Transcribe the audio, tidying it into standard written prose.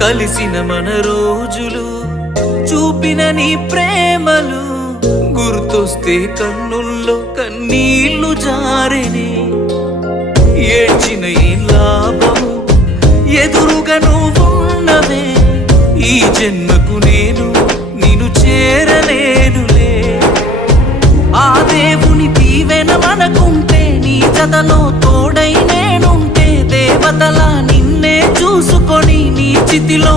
కలిసిన మన రోజులు చూపిన నీ ప్రేమలు గుర్తొస్తే కన్నుల్లో కన్నీళ్లు జారెనే. ఏడ్చిన ఏం లాభము ఎదురుగా నువ్వున్నవే, ఈ జన్మకు నేను నిన్ను చేరలేనులే. ఆ దేవుని దీవెన మనకుంటే, నీ జతలో తోడై నేనుంటే, దేవతలా నిన్నే చూసుకొని నీ చితిలో